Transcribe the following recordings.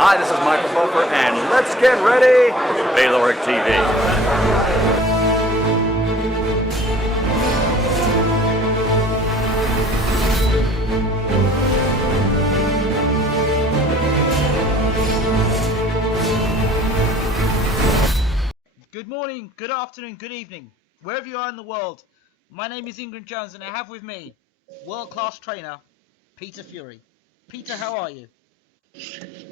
Hi, this is Michael Buffer, and let's get ready for Bayloric TV. Good morning, good afternoon, good evening, wherever you are in the world. My name is Ingram Jones, and I have with me world-class trainer Peter Fury. Peter, how are you?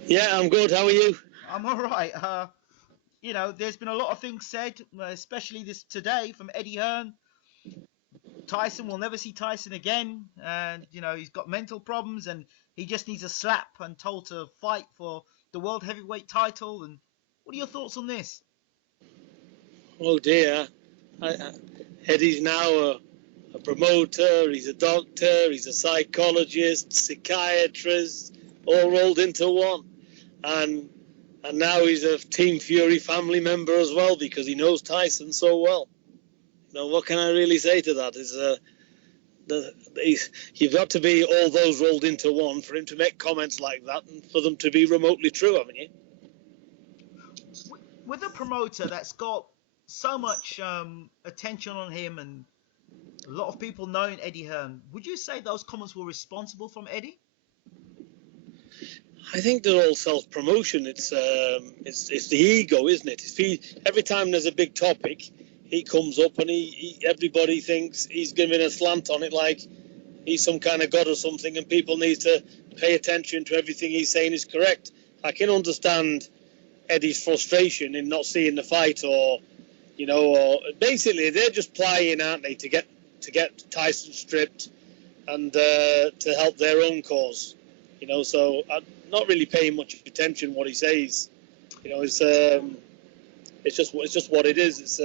Yeah, I'm good. How are you? I'm all right. There's been a lot of things said, especially this today from Eddie Hearn. Tyson will never see Tyson again, and he's got mental problems, and he just needs a slap and told to fight for the world heavyweight title. And what are your thoughts on this? Oh dear. Eddie's now a promoter, he's a doctor, he's a psychologist, psychiatrist, all rolled into one. And now he's a Team Fury family member as well because he knows Tyson so well. Now, what can I really say to that? You've got to be all those rolled into one for him to make comments like that and for them to be remotely true, haven't you? With a promoter that's got so much attention on him and a lot of people knowing Eddie Hearn, would you say those comments were responsible from Eddie? I think they're all self-promotion. It's the ego, isn't it? Every time there's a big topic, he comes up and everybody thinks he's giving a slant on it like he's some kind of god or something, and people need to pay attention to everything he's saying is correct. I can understand Eddie's frustration in not seeing the fight, or basically they're just plying, aren't they, to get Tyson stripped and to help their own cause. So I'm not really paying much attention what he says. It's just what it is. It's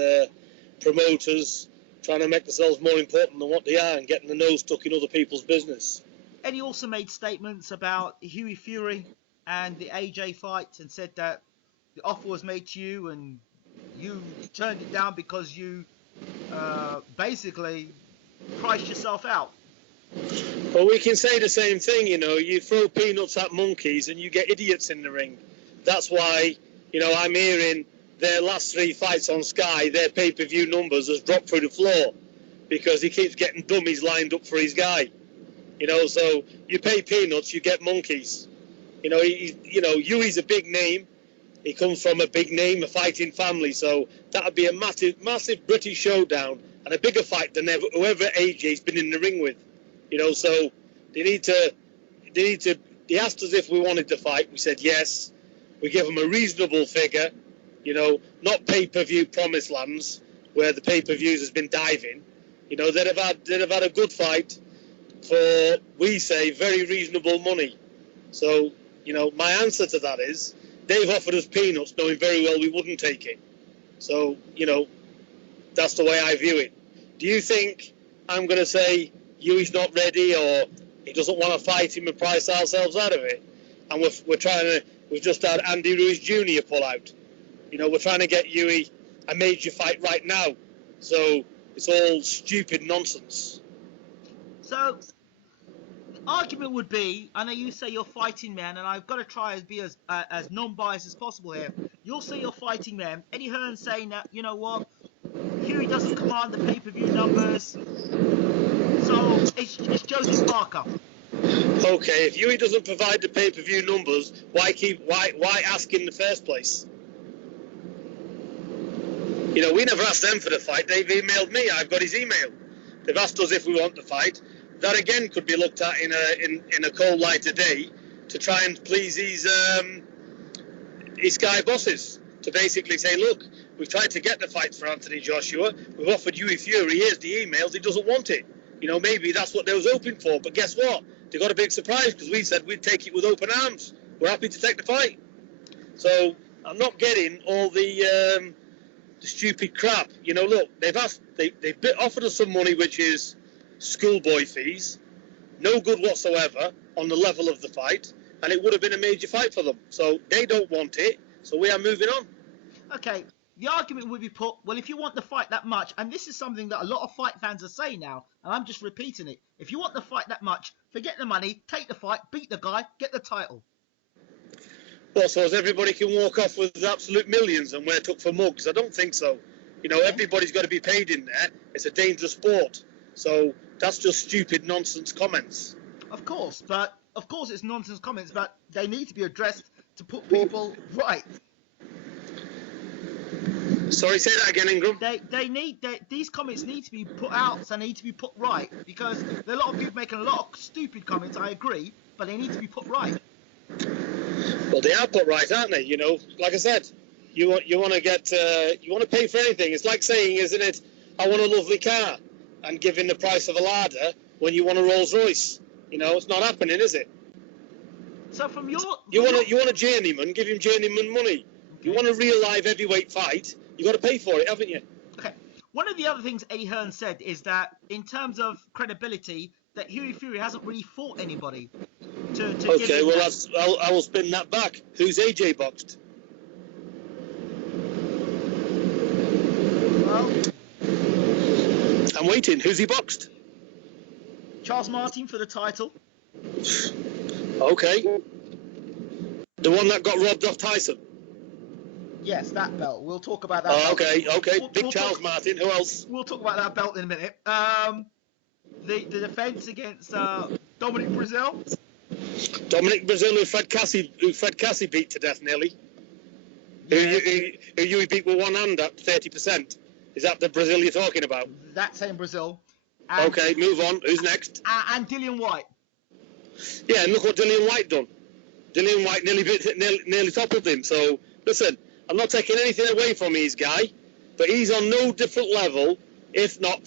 promoters trying to make themselves more important than what they are and getting the nose stuck in other people's business. And he also made statements about Hughie Fury and the AJ fight and said that the offer was made to you and you turned it down because you basically priced yourself out. Well, we can say the same thing, you throw peanuts at monkeys and you get idiots in the ring. That's why, I'm hearing their last 3 fights on Sky, their pay-per-view numbers has dropped through the floor because he keeps getting dummies lined up for his guy. So you pay peanuts, you get monkeys. Huey's a big name. He comes from a big name, a fighting family. So that would be a massive British showdown and a bigger fight than whoever AJ's been in the ring with. So they asked us if we wanted to fight. We said yes. We gave them a reasonable figure, not pay-per-view promised lands where the pay-per-views has been diving. They'd have had a good fight for, we say, very reasonable money. So, my answer to that is they've offered us peanuts knowing very well we wouldn't take it. So, that's the way I view it. Do you think I'm going to say Hughie's not ready or he doesn't want to fight him and price ourselves out of it? And we've just had Andy Ruiz Jr. pull out. We're trying to get Hughie a major fight right now. So it's all stupid nonsense. So the argument would be, I know you say you're fighting man, and I've got to try and be as non-biased as possible here. You'll say you're fighting man. Eddie Hearn saying that, you know what, Hughie doesn't command the pay-per-view numbers. So it's Joseph Parker. Okay, if Hughie doesn't provide the pay-per-view numbers, why ask in the first place? We never asked them for the fight. They've emailed me. I've got his email. They've asked us if we want the fight. That again could be looked at in a cold light today to try and please his Sky bosses, to basically say, look, we've tried to get the fight for Anthony Joshua. We've offered Hughie Fury. Here's the emails. He doesn't want it. Maybe that's what they was hoping for. But guess what? They got a big surprise because we said we'd take it with open arms. We're happy to take the fight. So I'm not getting all the stupid crap. Look, they've offered us some money, which is schoolboy fees, no good whatsoever on the level of the fight, and it would have been a major fight for them. So they don't want it. So we are moving on. Okay. The argument would be put, well, if you want the fight that much, and this is something that a lot of fight fans are saying now, and I'm just repeating it. If you want the fight that much, forget the money, take the fight, beat the guy, get the title. Well, so as everybody can walk off with absolute millions and we're took for mugs? I don't think so. You know, everybody's got to be paid in there. It's a dangerous sport. So that's just stupid nonsense comments. Of course, it's nonsense comments, but they need to be addressed to put people right. Sorry, say that again, Ingram. These comments need to be put out, so they need to be put right, because there are a lot of people making a lot of stupid comments. I agree, but they need to be put right. Well, they are put right, aren't they? You know, like I said, you want to pay for anything. It's like saying, isn't it? I want a lovely car, and giving the price of a larder when you want a Rolls Royce. You know, it's not happening, is it? So you want a journeyman, give him journeyman money. Okay. You want a real live heavyweight fight, you got to pay for it, haven't you? Okay. One of the other things Eddie Hearn said is that in terms of credibility, that Hughie Fury hasn't really fought anybody. Okay, well, I will spin that back. Who's AJ boxed? Well, I'm waiting. Who's he boxed? Charles Martin for the title. Okay. The one that got robbed off Tyson? Yes, that belt. We'll talk about that. Oh, okay. Big Charles Martin. Who else? We'll talk about that belt in a minute. The defense against Dominic Brazil. Dominic Brazil, who Fred Cassie beat to death nearly. Yes. Who you beat with one hand at 30%. Is that the Brazil you're talking about? That same Brazil. Okay, move on. Who's next? And Dillian White. Yeah, and look what Dillian White done. Dillian White nearly toppled him. So, listen, I'm not taking anything away from his guy, but he's on no different level, if not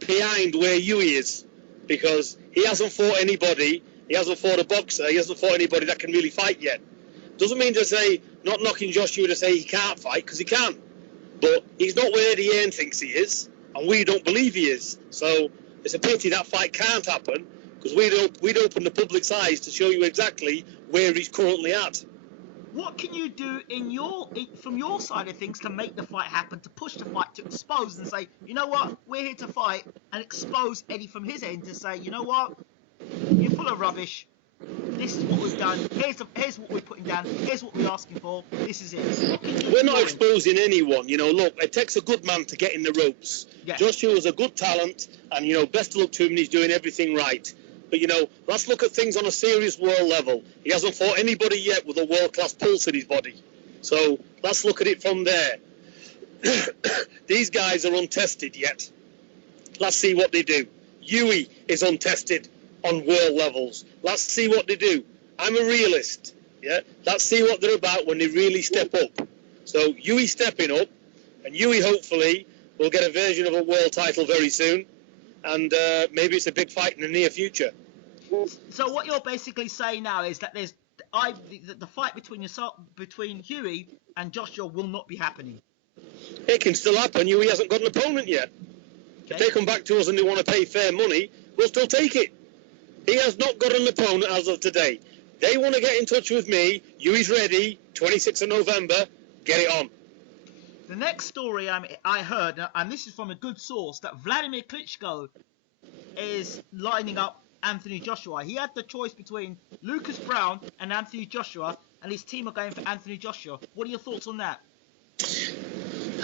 behind where Hughie is, because he hasn't fought anybody. He hasn't fought a boxer. He hasn't fought anybody that can really fight yet. Doesn't mean to say, not knocking Joshua to say he can't fight, because he can. But he's not where Eddie Hearn thinks he is, and we don't believe he is. So it's a pity that fight can't happen, because we'd open the public's eyes to show you exactly where he's currently at. What can you do from your side of things to make the fight happen, to push the fight, to expose and say, you know what, we're here to fight, and expose Eddie from his end to say, you know what, you're full of rubbish. This is what we've done. Here's what we're putting down. Here's what we're asking for. This is it. We're not exposing anyone. You know, look, it takes a good man to get in the ropes. Yeah. Joshua's a good talent, and, you know, best of luck to him. He's doing everything right. But, you know, let's look at things on a serious world level. He hasn't fought anybody yet with a world-class pulse in his body. So let's look at it from there. These guys are untested yet. Let's see what they do. Hughie is untested on world levels. Let's see what they do. I'm a realist. Yeah. Let's see what they're about when they really step up. So Hughie stepping up, and Hughie hopefully will get a version of a world title very soon, and maybe it's a big fight in the near future. So what you're basically saying now is that the fight between Hughie and Joshua will not be happening. It can still happen. Hughie hasn't got an opponent yet. Okay. If they come back to us and they want to pay fair money, we'll still take it. He has not got an opponent as of today. They want to get in touch with me. Hughie's ready. 26th of November. Get it on. The next story I heard, and this is from a good source, that Vladimir Klitschko is lining up Anthony Joshua. He had the choice between Lucas Brown and Anthony Joshua, and his team are going for Anthony Joshua. What are your thoughts on that?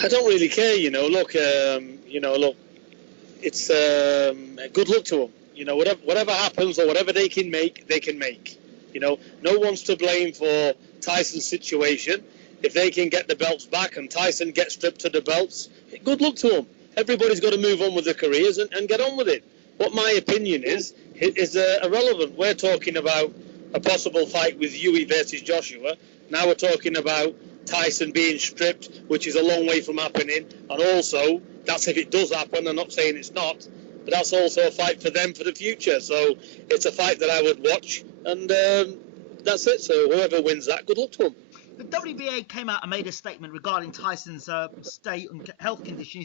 I don't really care, you know. Look, it's good luck to them. You know, whatever happens or whatever they can make, they can make. You know, no one's to blame for Tyson's situation. If they can get the belts back and Tyson gets stripped of the belts, good luck to them. Everybody's got to move on with their careers and get on with it. What my opinion is irrelevant. We're talking about a possible fight with Hughie versus Joshua. Now we're talking about Tyson being stripped, which is a long way from happening. And also, that's if it does happen. I'm not saying it's not. But that's also a fight for them for the future. So it's a fight that I would watch. And that's it. So whoever wins that, good luck to them. The WBA came out and made a statement regarding Tyson's state and health condition.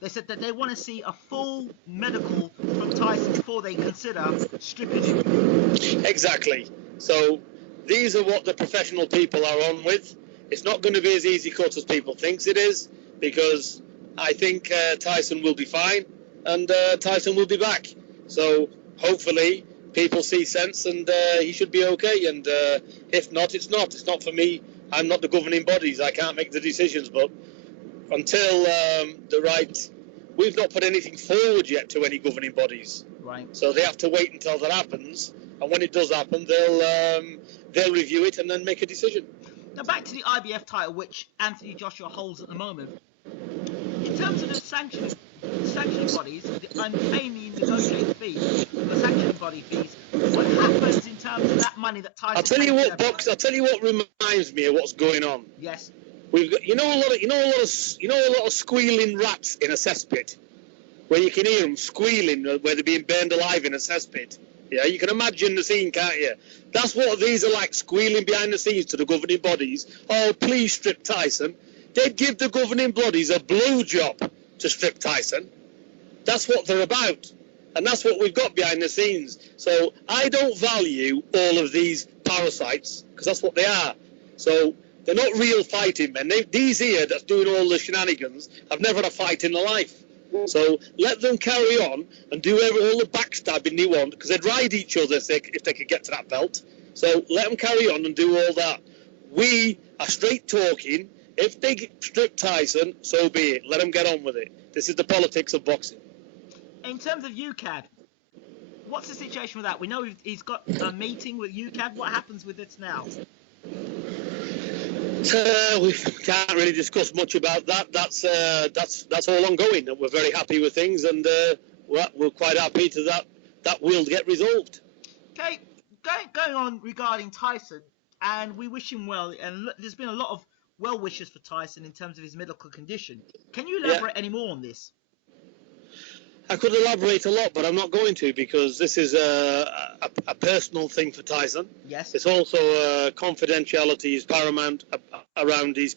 They said that they want to see a full medical from Tyson before they consider stripping him. Exactly. So these are what the professional people are on with. It's not going to be as easy cut as people think it is, because I think Tyson will be fine and Tyson will be back. So hopefully people see sense, and he should be okay. And if not, it's not. It's not for me. I'm not the governing bodies. I can't make the decisions. But until we've not put anything forward yet to any governing bodies. Right. So they have to wait until that happens, and when it does happen, they'll review it and then make a decision. Now back to the IBF title, which Anthony Joshua holds at the moment. In terms of the sanctioning bodies and paying the negotiating fees, the sanctioning body fees, what happens in terms of that money that Tyson? I'll tell you what reminds me of what's going on. Yes. We've got, a lot of squealing rats in a cesspit, where you can hear them squealing where they're being burned alive in a cesspit. Yeah, you can imagine the scene, can't you? That's what these are like, squealing behind the scenes to the governing bodies. Oh, please strip Tyson. They'd give the governing bodies a blowjob to strip Tyson. That's what they're about. And that's what we've got behind the scenes. So I don't value all of these parasites, because that's what they are. So they're not real fighting men. These here that's doing all the shenanigans have never had a fight in their life. So let them carry on and do all the backstabbing they want, because they'd ride each other if they could get to that belt. So let them carry on and do all that. We are straight talking. If they strip Tyson, so be it. Let them get on with it. This is the politics of boxing. In terms of UCAD, what's the situation with that? We know he's got a meeting with UCAD. What happens with this now? We can't really discuss much about that. That's all ongoing. We're very happy with things, and we're quite happy that will get resolved. Okay, going on regarding Tyson, and we wish him well. And there's been a lot of well wishes for Tyson in terms of his medical condition. Can you elaborate any more on this? I could elaborate a lot, but I'm not going to, because this is a personal thing for Tyson. Yes. It's also confidentiality is paramount around his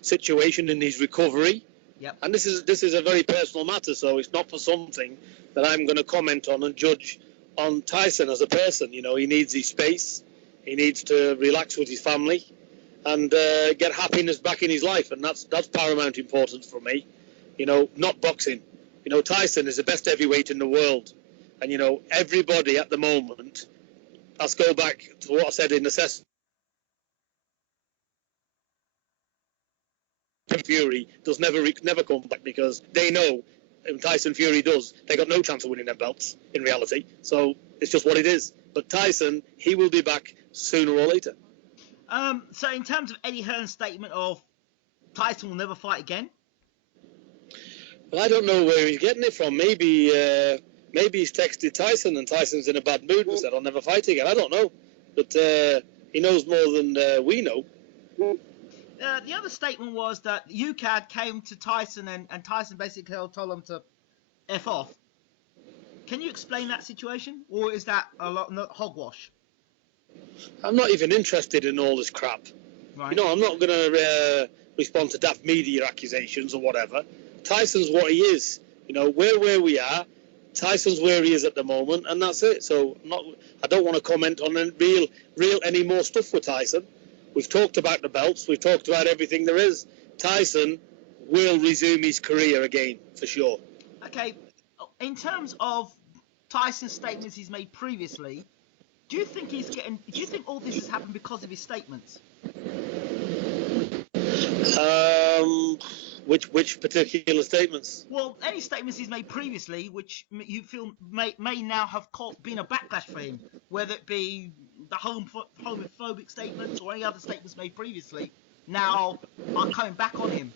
situation and his recovery. Yep. And this is a very personal matter, so it's not for something that I'm going to comment on and judge on Tyson as a person. You know, he needs his space. He needs to relax with his family and get happiness back in his life, and that's paramount importance for me. You know, not boxing. You know, Tyson is the best heavyweight in the world. And, you know, everybody at the moment, let's go back to what I said in the session. Fury does never come back, because they know if Tyson Fury does, they got no chance of winning them belts in reality. So it's just what it is. But Tyson, he will be back sooner or later. So in terms of Eddie Hearn's statement of Tyson will never fight again, well, I don't know where he's getting it from. Maybe he's texted Tyson and Tyson's in a bad mood and said, I'll never fight again. I don't know. But he knows more than we know. The other statement was that UCAD came to Tyson and Tyson basically told him to F off. Can you explain that situation? Or is that a lot hogwash? I'm not even interested in all this crap. Right. You know, I'm not going to respond to daft media accusations or whatever. Tyson's what he is. You know, we're where we are. Tyson's where he is at the moment, and that's it. So I don't want to comment on any more stuff with Tyson. We've talked about the belts. We've talked about everything there is. Tyson will resume his career again, for sure. Okay, in terms of Tyson's statements he's made previously, do you think all this has happened because of his statements? Which particular statements? Well, any statements he's made previously, which you feel may now have been a backlash for him, whether it be the homophobic statements or any other statements made previously, now are coming back on him.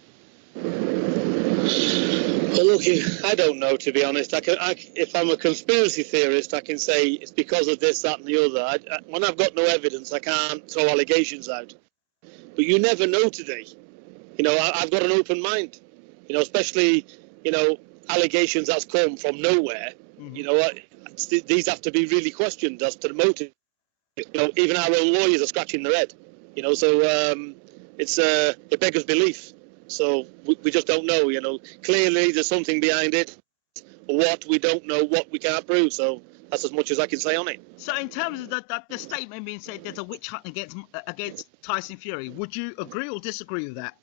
Well, look, I don't know, to be honest. If I'm a conspiracy theorist, I can say it's because of this, that, and the other. When I've got no evidence, I can't throw allegations out. But you never know today. You know, I've got an open mind. You know, especially, you know, allegations that's come from nowhere. Mm-hmm. You know, these have to be really questioned as to the motive. You know, even our own lawyers are scratching their head. You know, so it beggars belief. So we just don't know. You know, clearly there's something behind it. What we don't know, what we can't prove. So that's as much as I can say on it. So in terms of the statement being said, there's a witch hunt against Tyson Fury. Would you agree or disagree with that?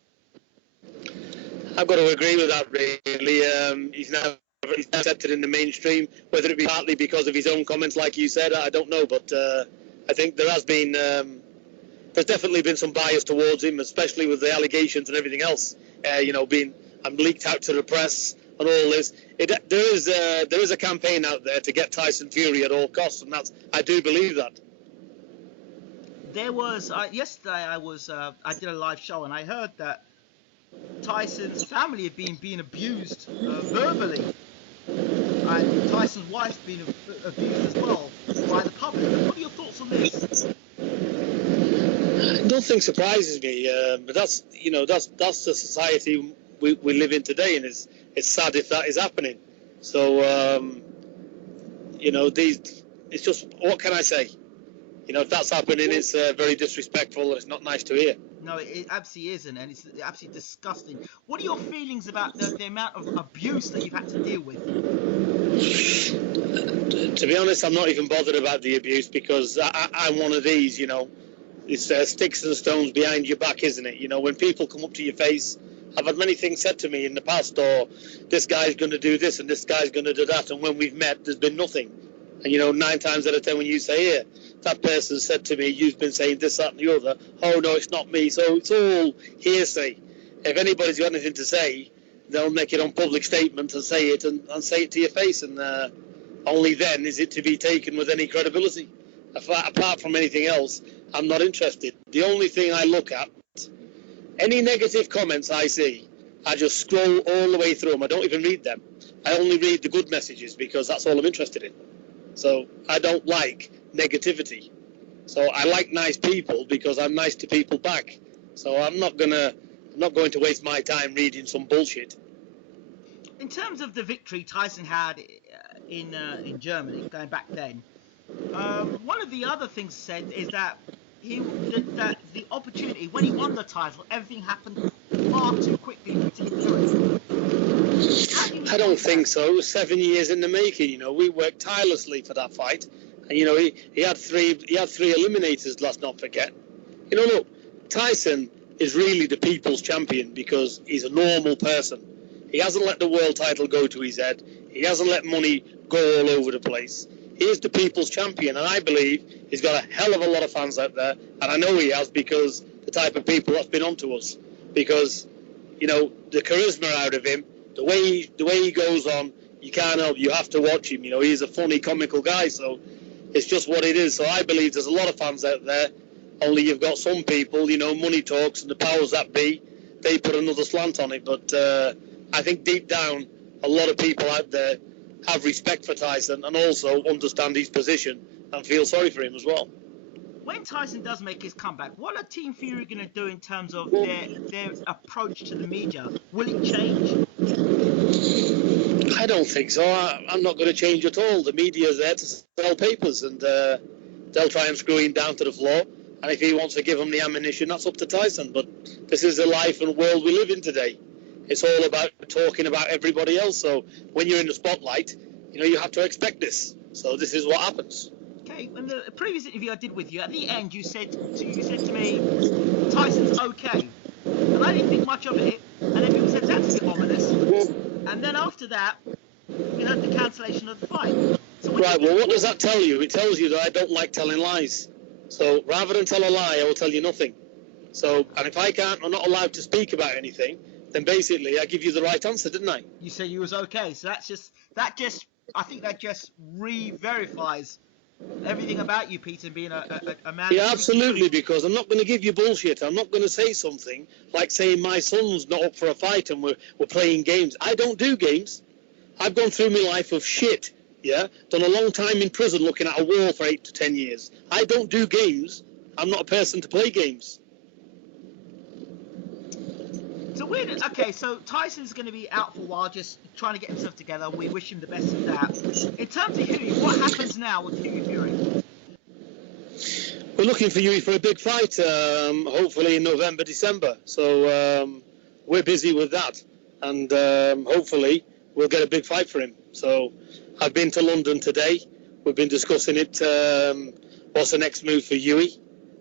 I've got to agree with that, really. He's now he's accepted in the mainstream, whether it be partly because of his own comments, like you said, I don't know. But I think there has been, there's definitely been some bias towards him, especially with the allegations and everything else, being leaked out to the press and all this. There is a campaign out there to get Tyson Fury at all costs, and I do believe that. There was yesterday. I did a live show, and I heard that Tyson's family had been being abused verbally, and Tyson's wife's been abused as well by the public. What are your thoughts on this? Nothing surprises me, but that's the society we live in today, and it's sad if that is happening. So it's just, what can I say? If that's happening, it's very disrespectful, and it's not nice to hear. No, it absolutely isn't, and it's absolutely disgusting. What are your feelings about the amount of abuse that you've had to deal with? To be honest, I'm not even bothered about the abuse, because I'm one of these, It's sticks and stones behind your back, isn't it? When people come up to your face, I've had many things said to me in the past, or this guy's going to do this and this guy's going to do that, and when we've met, there's been nothing. And 9 times out of 10 when you say, here, that person said to me, you've been saying this, that and the other, oh no, it's not me. So it's all hearsay. If anybody's got anything to say, they'll make it on public statement and say it, and say it to your face, and only then is it to be taken with any credibility. Apart from anything else, I'm not interested. The only thing I look at, any negative comments I see, I just scroll all the way through them. I don't even read them. I only read the good messages, because that's all I'm interested in. So I don't like negativity. So I like nice people, because I'm nice to people back. So I'm not going to waste my time reading some bullshit. In terms of the victory Tyson had in Germany, going back then, one of the other things said is that that the opportunity, when he won the title, everything happened far too quickly to him. I don't think so. It was 7 years in the making. We worked tirelessly for that fight, and he had three eliminators. Let's not forget. Look, Tyson is really the people's champion, because he's a normal person. He hasn't let the world title go to his head. He hasn't let money go all over the place. He is the people's champion, and I believe he's got a hell of a lot of fans out there, and I know he has, because the type of people that's been onto us. Because the charisma out of him, the way he goes on, you can't help. You have to watch him. He's a funny, comical guy, so it's just what it is. So I believe there's a lot of fans out there. Only you've got some people, money talks, and the powers that be, they put another slant on it. But I think deep down, a lot of people out there have respect for Tyson, and also understand his position and feel sorry for him as well. When Tyson does make his comeback, what are Team Fury going to do in terms of their approach to the media? Will it change? I don't think so. I'm not going to change at all. The media's there to sell papers, and they'll try and screw him down to the floor. And if he wants to give them the ammunition, that's up to Tyson. But this is the life and world we live in today. It's all about talking about everybody else. So when you're in the spotlight, you have to expect this. So this is what happens. Okay, in the previous interview I did with you, at the end you said to me, Tyson's okay. And I didn't think much of it. And then people said, that's a bit ominous. And then after that, we heard the cancellation of the fight. So right, well, what does that tell you? It tells you that I don't like telling lies. So rather than tell a lie, I will tell you nothing. So, and if I'm not allowed to speak about anything, then basically I give you the right answer, didn't I? You say you was okay. So I think that just re-verifies everything about you, Peter, being a man. Yeah, absolutely, because I'm not going to give you bullshit. I'm not going to say something like saying my son's not up for a fight and we're playing games. I don't do games. I've gone through my life of shit, yeah? Done a long time in prison looking at a wall for 8 to 10 years. I don't do games. I'm not a person to play games. So Tyson's going to be out for a while, just trying to get himself together. We wish him the best of that. In terms of Huey, what happens now with Huey Fury? We're looking for Huey for a big fight, hopefully in November, December. So we're busy with that, and hopefully we'll get a big fight for him. So I've been to London today. We've been discussing it. What's the next move for Huey?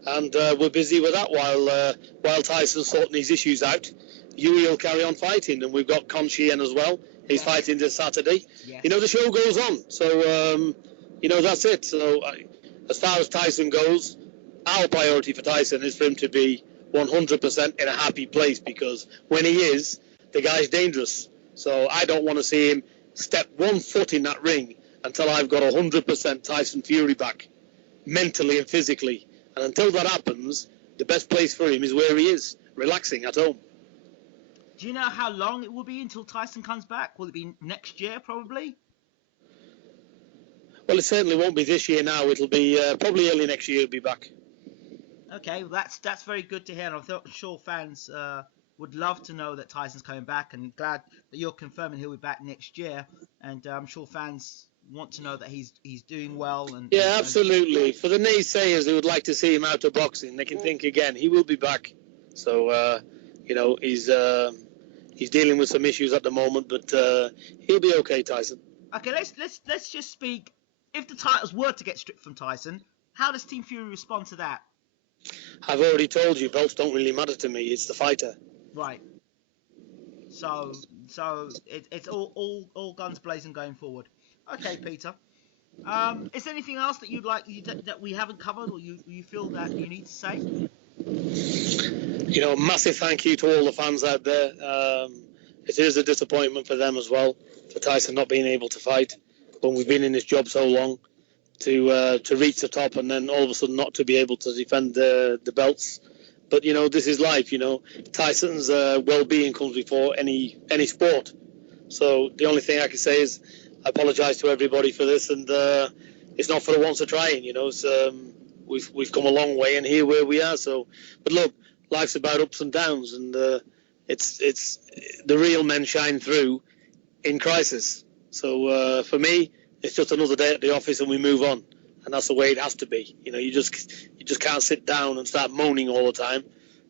And we're busy with that while Tyson's sorting his issues out. Huey will carry on fighting, and we've got Conchien as well He's fighting this Saturday. Yes. You know, the show goes on. So, you know, that's it. So, as far as Tyson goes, our priority for Tyson is for him to be 100% in a happy place, because when he is, the guy's dangerous. So I don't want to see him step one foot in that ring until I've got 100% Tyson Fury back, mentally and physically. And until that happens, the best place for him is where he is, relaxing at home. Do you know how long it will be until Tyson comes back? Will it be next year, probably? Well, it certainly won't be this year now. It'll be probably early next year he'll be back. Okay, well, that's very good to hear. And I'm sure fans would love to know that Tyson's coming back, and glad that you're confirming he'll be back next year. And I'm sure fans want to know that he's doing well. And yeah, absolutely. For the naysayers who would like to see him out of boxing, they can think again. He will be back. So, you know, he's dealing with some issues at the moment, but he'll be okay, Tyson. Okay, let's just speak. If the titles were to get stripped from Tyson, how does Team Fury respond to that? I've already told you, belts don't really matter to me. It's the fighter. Right. So it's all guns blazing going forward. Okay, Peter. Is there anything else that you'd like that we haven't covered, or you feel that you need to say? You know, massive thank you to all the fans out there. It is a disappointment for them as well, for Tyson not being able to fight when we've been in this job so long, to reach the top and then all of a sudden not to be able to defend the belts. But, you know, this is life, you know. Tyson's well-being comes before any sport. So the only thing I can say is I apologise to everybody for this, and it's not for the ones of trying, you know. It's, we've come a long way, and here where we are. So, but look, life's about ups and downs, and it's the real men shine through in crisis. So for me, it's just another day at the office, and we move on, and that's the way it has to be. You know, you just can't sit down and start moaning all the time.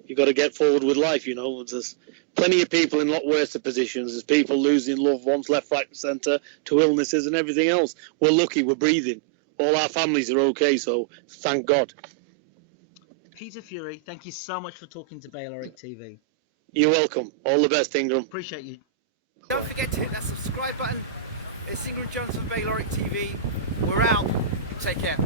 You've got to get forward with life. You know, there's plenty of people in a lot worse positions. There's people losing loved ones left, right, and centre to illnesses and everything else. We're lucky, we're breathing. All our families are okay, so thank God. Peter Fury, thank you so much for talking to Bayloric TV. You're welcome. All the best, Ingram. Appreciate you. Don't forget to hit that subscribe button. It's Ingram Jones from Bayloric TV. We're out. Take care.